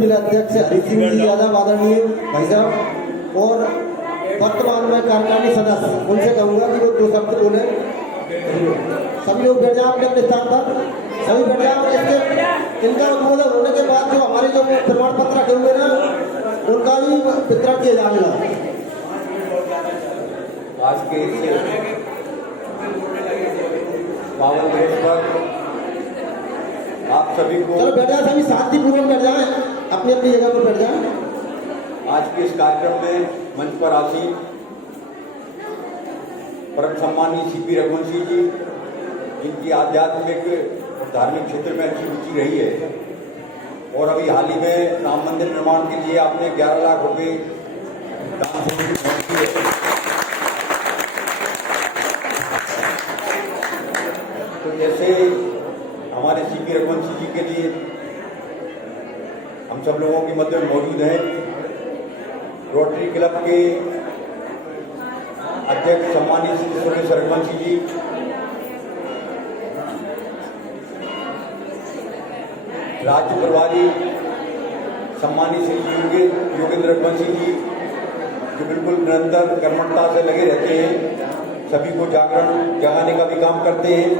जिला अध्यक्ष हरि सिंह जी यादव आदरणीय भाई साहब और वर्तमान में कार्यकारिणी सदस्य, उनसे कहूंगा कि वो 2 शब्द बोले। सभी लोग बैठ जाओ अपने अपने स्थान पर, सभी बैठ जाओ। इसके इनका उद्बोधन होने के बाद जो हमारे जो प्रमाण पत्र रखे हुए ना, उनका भी वितरण किया जाएगा। आज के पावन दिवस पर आप सभी को, चलो बैठ जाए, सभी शांतिपूर्वक बैठ जाए, अपनी अपनी जगह पर बैठ जाए। आज के इस कार्यक्रम में मंच पर आसीन परम सम्मानीय सीपी रघुवंशी जी, जिनकी आध्यात्मिक और धार्मिक क्षेत्र में अच्छी रुचि रही है और अभी हाल ही में राम मंदिर निर्माण के लिए आपने 11 लाख रुपए दान से पहुंची है। तो जैसे हमारे सीपी रघुवंशी जी के लिए हम सब लोगों के मध्य में मौजूद हैं रोटरी क्लब के अध्यक्ष सम्मानीय श्री सुरेश रघुवंशी जी, राज्य प्रभारी सम्मानीय श्री योगेंद्र रघुवंशी जी, जो बिल्कुल निरंतर कर्मठता से लगे रहते हैं, सभी को जागरण जगाने का भी काम करते हैं।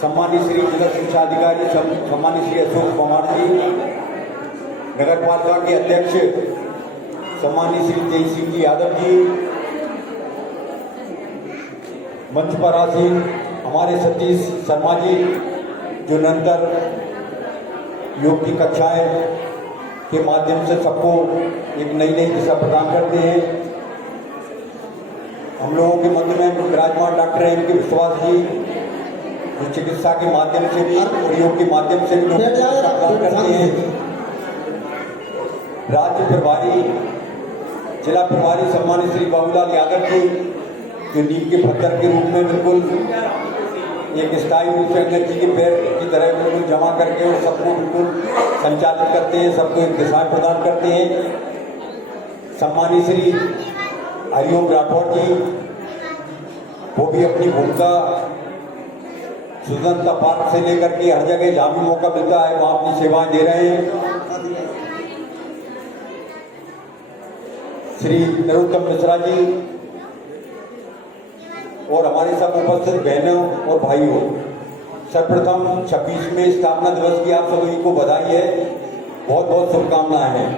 सम्मानीय श्री जिला शिक्षा अधिकारी सम्मानीय श्री अशोक कुमार जी, नगर पालिका के अध्यक्ष सम्मानीय श्री जय सिंह जी यादव जी, मंच पर आसीन हमारे सतीश शर्मा जी, जो निरंतर योग की कक्षाएं के माध्यम से सबको एक नई नई दिशा प्रदान करते हैं। हम लोगों के मध्य में विराजमान डॉक्टर एम के विश्वास जी, जो चिकित्सा के माध्यम से भी और योग के माध्यम से भी लोगों को प्रदान करते हैं। राज्य प्रभारी जिला प्रभारी सम्मानित श्री बाबूलाल यादव जी, जो नीम के पत्थर के रूप में बिल्कुल एक स्थायी रूप से अंगद जी के पैर की तरह बिल्कुल जमा करके और सबको बिल्कुल संचालित करते हैं, सबको एक दिशा प्रदान करते हैं। सम्मानीय श्री हरिओम राठौर जी, वो भी अपनी भूमिका स्वतंत्रता पार्क से लेकर के हर जगह जहाँ भी मौका मिलता है वहाँ अपनी सेवाएं दे रहे हैं। श्री नरोत्तम मिश्रा जी और हमारे सब उपस्थित बहनों और भाइयों, सर्वप्रथम 26वें स्थापना दिवस की आप सभी को बधाई है, बहुत बहुत शुभकामनाएं हैं।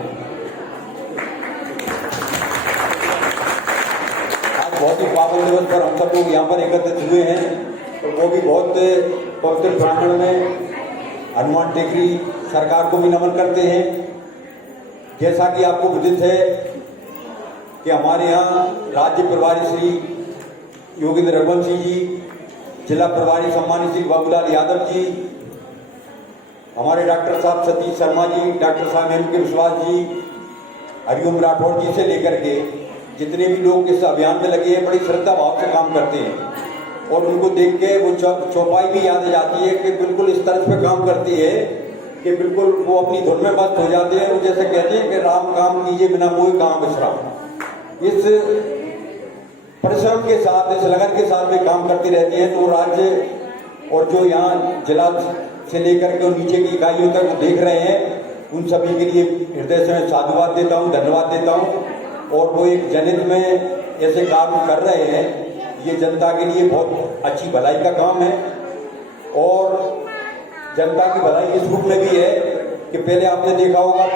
आज बहुत ही पावन दिवस पर हम सब लोग यहाँ पर एकत्रित हुए हैं और वो भी बहुत पवित्र प्रांगण में हनुमान टेकरी सरकार को भी नमन करते हैं। जैसा कि आपको विदित है कि हमारे यहाँ राज्य प्रभारी श्री योगेंद्र रघुवंशी जी, जिला प्रभारी सम्मानित श्री बाबूलाल यादव जी, हमारे डॉक्टर साहब सतीश शर्मा जी, डॉक्टर साहब एम के विश्वास जी, हरिओम राठौर जी से लेकर के जितने भी लोग इस अभियान में लगे हैं, बड़ी श्रद्धा भाव से काम करते हैं और उनको देख के वो चौपाई भी याद आ जाती है कि बिल्कुल इस तरह पे काम करती है कि बिल्कुल वो अपनी धुन में मस्त हो जाते हैं। वो जैसे कहते हैं कि राम काम कीजिए बिना मोह कहाँ विश्राम। इस परिश्रम के साथ, इस लगन के साथ में काम करती रहती है। तो राज्य और जो यहाँ जिला से लेकर के नीचे की इकाइयों तक देख रहे हैं, उन सभी के लिए हृदय से मैं साधुवाद देता हूँ, धन्यवाद देता हूँ। और वो एक जनहित में ऐसे काम कर रहे हैं, ये जनता के लिए बहुत अच्छी भलाई का काम है। और जनता की भलाई इस रूप में भी है कि पहले आपने देखा होगा,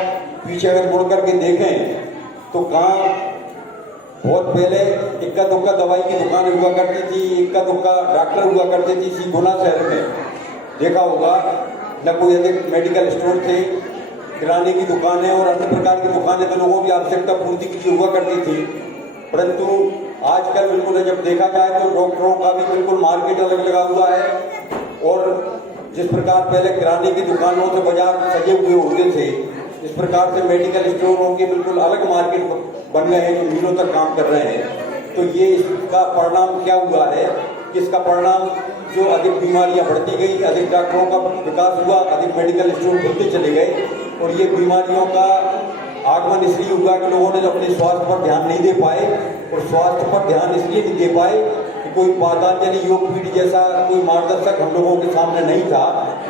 पीछे अगर मुड़ करके देखें तो कहाँ बहुत पहले इक्का दुक्का दवाई की दुकान हुआ करती थी, इक्का दुक्का डॉक्टर हुआ करते थी। सिंगोना शहर में देखा होगा न कोई अधिक मेडिकल स्टोर थे, किराने की दुकानें और अन्य प्रकार की दुकानें तो लोगों की आवश्यकता पूर्ति के लिए हुआ करती थी। परंतु आजकल बिल्कुल जब देखा जाए तो डॉक्टरों का भी बिल्कुल मार्केट अलग लगा हुआ है। और जिस प्रकार पहले किराने की दुकानों से बाजार सजे हुए होते थे, इस प्रकार से मेडिकल स्टोरों के बिल्कुल अलग मार्केट बन गए हैं जो मीलों तक काम कर रहे हैं। तो ये इसका परिणाम क्या हुआ है कि इसका परिणाम जो अधिक बीमारियां बढ़ती गई, अधिक डॉक्टरों का विकास हुआ, अधिक मेडिकल स्टोर खुलते चले गए और ये बीमारियों का आगमन इसलिए हुआ कि लोगों ने अपने स्वास्थ्य पर ध्यान नहीं दे पाए। और स्वास्थ्य पर ध्यान इसलिए नहीं दे पाए कि कोई पातंजलि योग पीठ जैसा कोई मार्गदर्शक हम लोगों के सामने नहीं था,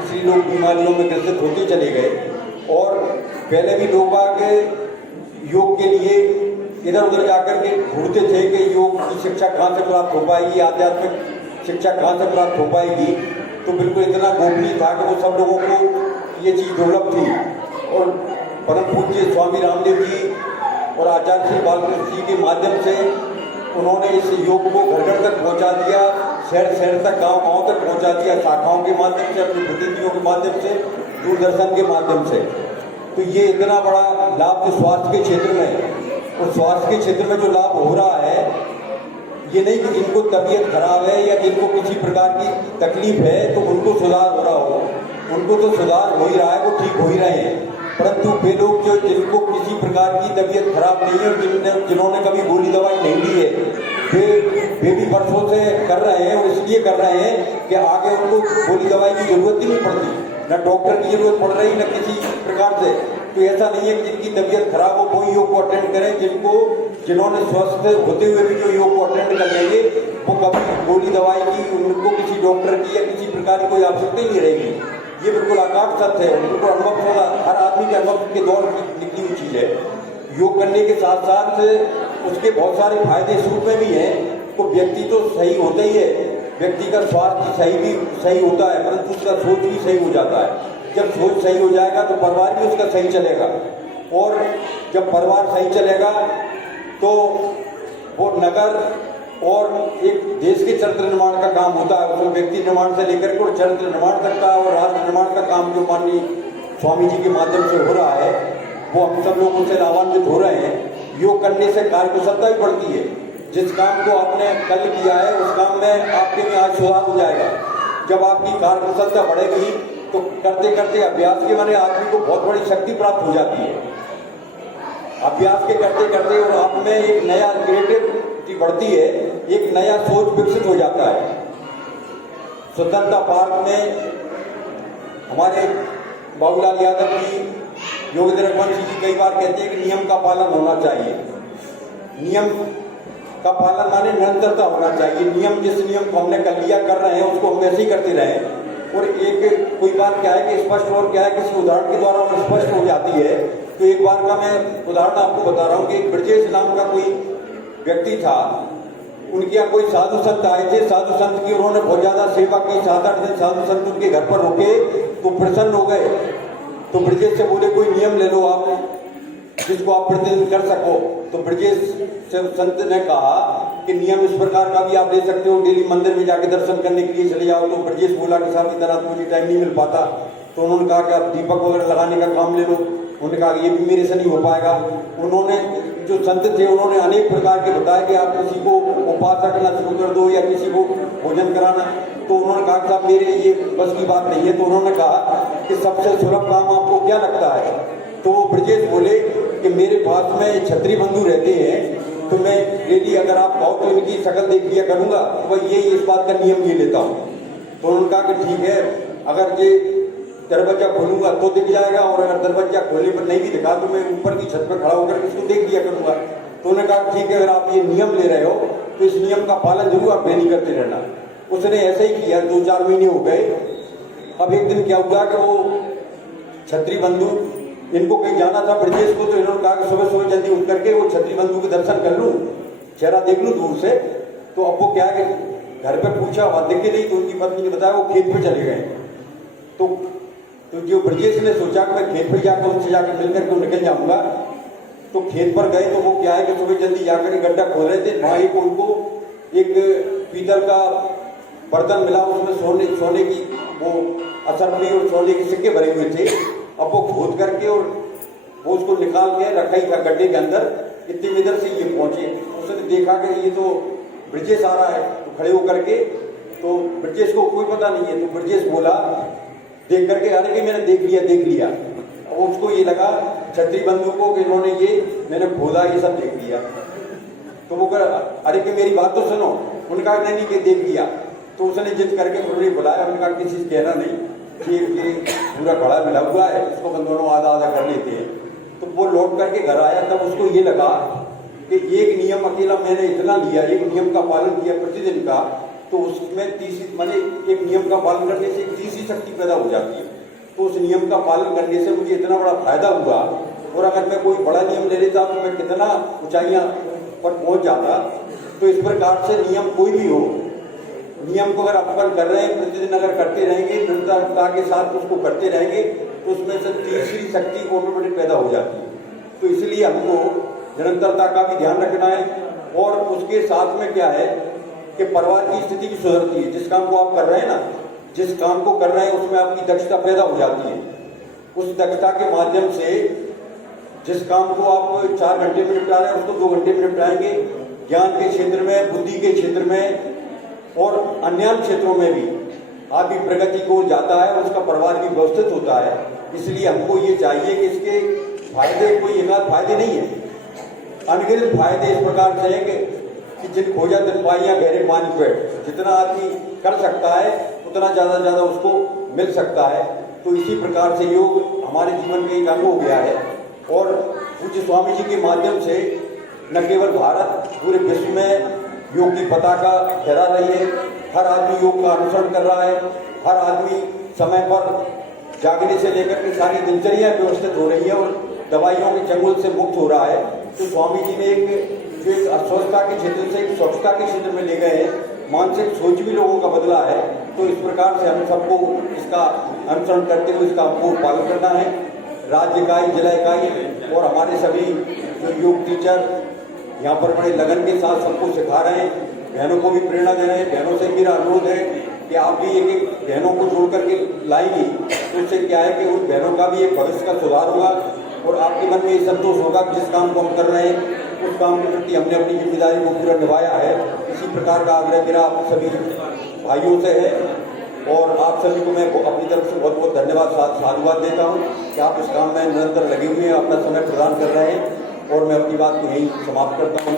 इसलिए लोग बीमारियों में ग्रसित होते चले गए। और पहले भी लोग आके योग के लिए इधर उधर जाकर के ढूंढते थे कि योग की शिक्षा कहाँ से प्राप्त हो पाएगी, आध्यात्मिक शिक्षा कहाँ से प्राप्त हो पाएगी। तो बिल्कुल इतना गोपनीय था कि वो सब लोगों को ये चीज़ दुर्लभ थी। और परम पूज्य स्वामी रामदेव जी और आचार्य श्री बालकृष्ण जी के माध्यम से उन्होंने इस योग को घर घर तक पहुँचा दिया, शहर शहर तक, गांव गांव तक पहुँचा दिया, शाखाओं के माध्यम से, अपनी प्रतिनिधियों के माध्यम से, दूरदर्शन के माध्यम से। तो ये इतना बड़ा लाभ जो स्वास्थ्य के क्षेत्र में, और स्वास्थ्य के क्षेत्र में जो लाभ हो रहा है, ये नहीं कि जिनको तबीयत खराब है या जिनको किसी प्रकार की तकलीफ है तो उनको सुधार हो रहा हो, उनको तो सुधार हो ही रहा है, वो ठीक हो ही रहे हैं। परंतु वे लोग जो जिनको किसी प्रकार की तबीयत खराब नहीं है और जिन्होंने कभी गोली दवाई नहीं ली है, वे भी वर्षों से कर रहे हैं, और इसलिए कर रहे हैं कि आगे उनको गोली दवाई की जरूरत ही नहीं पड़ती, न डॉक्टर की जरूरत पड़ रही, न किसी प्रकार से। तो ऐसा नहीं है कि जिनकी तबीयत खराब हो वो योग को अटेंड करें, जिन्होंने स्वस्थ होते हुए भी जो योग को अटेंड कर लेंगे वो कभी गोली दवाई की, उनको किसी डॉक्टर की या किसी प्रकार की कोई आवश्यकता ही नहीं रहेगी। ये बिल्कुल आकाश सत्य है, उनको अनुभव होगा, हर आदमी के अनुभव के दौर की निकली हुई चीज है। योग करने के साथ साथ उसके बहुत सारे फायदे इस रूप में भी हैं। तो व्यक्ति तो सही होता ही है, व्यक्ति का स्वास्थ्य सही होता है, परंतु उसका सोच भी सही हो जाता है। जब सोच सही हो जाएगा तो परिवार भी उसका सही चलेगा, और जब परिवार सही चलेगा तो वो नगर और एक देश के चरित्र निर्माण का काम होता है। उसमें व्यक्ति निर्माण से लेकर के और चरित्र निर्माण तक का और राष्ट्र निर्माण का काम जो माननीय स्वामी जी के माध्यम से हो रहा है, वो हम सब लोग उनसे लाभान्वित हो रहे हैं। योग करने से कार्यकुशलता भी बढ़ती है। जिस काम को आपने कल किया है उस काम में आपके में आज सुधार हो जाएगा। जब आपकी कार्यकुशलता बढ़ेगी तो करते करते अभ्यास के माने आदमी को बहुत बड़ी शक्ति प्राप्त हो जाती है। अभ्यास के करते करते और आप में एक नया क्रिएटिविटी बढ़ती है, एक नया सोच विकसित हो जाता है। स्वतंत्रता पार्क में हमारे बाबूलाल यादव जी, योगेंद्र रघुवंशी जी कई बार कहते हैं कि नियम का पालन होना चाहिए। नियम का पालन माने निरंतरता होना चाहिए। नियम, जिस नियम को हमने कर लिया, कर रहे हैं, उसको हम वैसे ही करते रहें। और एक कोई बात क्या है कि स्पष्ट और क्या है किसी उदाहरण के द्वारा वो स्पष्ट हो जाती है। तो एक बार का मैं उदाहरण आपको बता रहा हूँ कि ब्रजेश नाम का कोई व्यक्ति था, उनके यहाँ कोई साधु संत आए थे। साधु संत की उन्होंने बहुत ज्यादा सेवा की, 7-8 दिन साधु संत उनके घर पर रुके तो प्रसन्न हो गए। तो ब्रजेश से बोले कोई नियम ले लो आप, जिसको आप प्रतिदिन कर सको। तो ब्रजेश से संत ने कहा कि नियम इस प्रकार का भी आप ले सकते हो, डेली मंदिर में जाके दर्शन करने के लिए चले जाओ। तो ब्रजेश बोला कि साहब इतना तो मुझे टाइम नहीं मिल पाता। तो उन्होंने कहा कि आप दीपक वगैरह लगाने का काम ले लो। उन्होंने कहा ये भी मेरे से नहीं हो पाएगा। उन्होंने जो संत थे उन्होंने अनेक प्रकार के बताया कि आप किसी को उपासना करना शुरू कर दो या किसी को भोजन कराना। तो उन्होंने कहा कि साहब मेरे ये बस की बात नहीं है। तो उन्होंने कहा कि सबसे सुलभ काम आपको क्या लगता है? तो वो ब्रजेश बोले कि मेरे पास में छत्री बंधु रहते हैं, तो मैं डेली अगर आप कहो तो इनकी शक्ल देख लिया करूंगा, तो ये इस बात का नियम ये लेता हूँ। तो उन्होंने कहा कि ठीक है, अगर ये दरवाजा खोलूंगा तो दिख जाएगा, और अगर दरवाजा खोलने पर नहीं भी दिखा तो मैं ऊपर की छत पर खड़ा होकर इसको देख लिया करूंगा। तो उन्होंने कहा ठीक है, अगर आप ये नियम ले रहे हो तो इस नियम का पालन जरूर आप नहीं करते रहना। उसने ऐसे ही किया, 2-4 महीने हो गए। अब एक दिन क्या हुआ कि वो छत्री बंधु, इनको कहीं जाना था ब्रजेश को, तो इन्होंने कहा कि सुबह सुबह जल्दी उठ करके वो छत्री बंधु के दर्शन कर लूं, चेहरा देख लूं दूर से। तो अब वो क्या है कि घर पे पूछा, वहां देखे नहीं, तो उनकी पत्नी ने बताया वो खेत पे चले गए। तो जो ब्रजेश ने सोचा कि मैं खेत पे जाकर उनसे जाकर मिलकर के निकल जाऊंगा। तो खेत पर गए तो वो क्या है कि सुबह जल्दी जाकर गड्ढा खोल रहे थे। वहां एक उनको एक पीतल का बर्तन मिला, उसमें सोने की वो असरफली और सोने के सिक्के भरे हुए थे। अब वो खोद करके और वो उसको निकाल के रखा ही था गड्ढे के अंदर। इतनी इधर से ये पहुंचे, उसने देखा कि ये तो ब्रजेश आ रहा है। तो खड़े होकर के, तो ब्रजेश को कोई पता नहीं है। तो ब्रजेश बोला देख करके, अरे कि मैंने देख लिया। और उसको ये लगा छत्री बंधु को कि इन्होंने ये मैंने खोदा, ये सब देख लिया। तो वो कह, अरे कि मेरी बात तो सुनो। उनका नहीं कि देख लिया। तो उसने जिद करके उन्होंने बुलाया। उनका किसी से कहना नहीं कि ये पूरा घड़ा मिला हुआ है, इसको हम दोनों आधा आधा कर लेते हैं। तो वो लौट करके घर आया, तब उसको ये लगा कि एक नियम अकेला मैंने इतना लिया, एक नियम का पालन किया प्रतिदिन का, तो उसमें तीसरी माने एक नियम का पालन करने से एक तीसरी शक्ति पैदा हो जाती है। तो उस नियम का पालन करने से मुझे इतना बड़ा फायदा हुआ, और अगर मैं कोई बड़ा नियम ले लेता तो मैं कितना ऊंचाइयां पर पहुंच जाता। तो इस प्रकार से नियम कोई भी हो, नियम को अगर अपन कर रहे हैं, प्रतिदिन अगर करते रहेंगे, निरंतरता के साथ उसको करते रहेंगे, तो उसमें से तीसरी शक्ति ऑटोमेटिक पैदा हो जाती है। तो इसलिए हमको निरंतरता का भी ध्यान रखना है, और उसके साथ में क्या है कि परिवार की स्थिति भी सुधरती है। जिस काम को आप कर रहे हैं ना, जिस काम को कर रहे हैं उसमें आपकी दक्षता पैदा हो जाती है। उस दक्षता के माध्यम से जिस काम को आप 4 घंटे में निपटा रहे हैं उसको 2 घंटे में निपटाएंगे। ज्ञान के क्षेत्र में, बुद्धि के क्षेत्र में और अन्य क्षेत्रों में भी आपकी प्रगति को जाता है, और उसका परिवार भी व्यवस्थित होता है। इसलिए हमको ये चाहिए कि इसके फायदे कोई एकाध फायदे नहीं है, अनगिनत फायदे इस प्रकार से हैं कि जिन खोजा तिन पाइयां गहरे पानी पे, जितना आदमी कर सकता है उतना ज्यादा उसको मिल सकता है। तो इसी प्रकार से योग हमारे जीवन का एक अंग हो गया है, और पूज्य स्वामी जी के माध्यम से न केवल भारत, पूरे विश्व में योग की पताका फहरा रही है। हर आदमी योग का अनुसरण कर रहा है, हर आदमी समय पर जागने से लेकर के सारी दिनचर्या व्यवस्थित हो रही है, और दवाइयों के चंगुल से मुक्त हो रहा है। तो स्वामी जी ने एक अस्वस्थता के क्षेत्र से एक स्वच्छता के क्षेत्र में ले गए हैं, मानसिक सोच भी लोगों का बदला है। तो इस प्रकार से हम सबको इसका अनुसरण करते हुए इसका हमको पालन करना है। राज्य इकाई, जिला इकाई और हमारे सभी जो योग टीचर यहाँ पर बड़े लगन के साथ सबको सिखा रहे हैं, बहनों को भी प्रेरणा दे रहे हैं। बहनों से मेरा अनुरोध है कि आप भी एक बहनों को जोड़ करके लाएंगी, तो उससे क्या है कि उन बहनों का भी एक भविष्य का सुधार होगा, और आपके मन में ये संतोष होगा कि जिस काम को हम कर रहे हैं उस काम के प्रति हमने अपनी जिम्मेदारी को पूरा निभाया है। इसी प्रकार का आग्रह मेरा आप सभी भाइयों से है, और आप सभी को मैं अपनी तरफ से बहुत बहुत धन्यवाद साधुवाद देता हूँ कि आप इस काम में निरंतर लगे हुए हैं, अपना समय प्रदान कर रहे हैं। और मैं अपनी बात को यहीं समाप्त करता हूँ।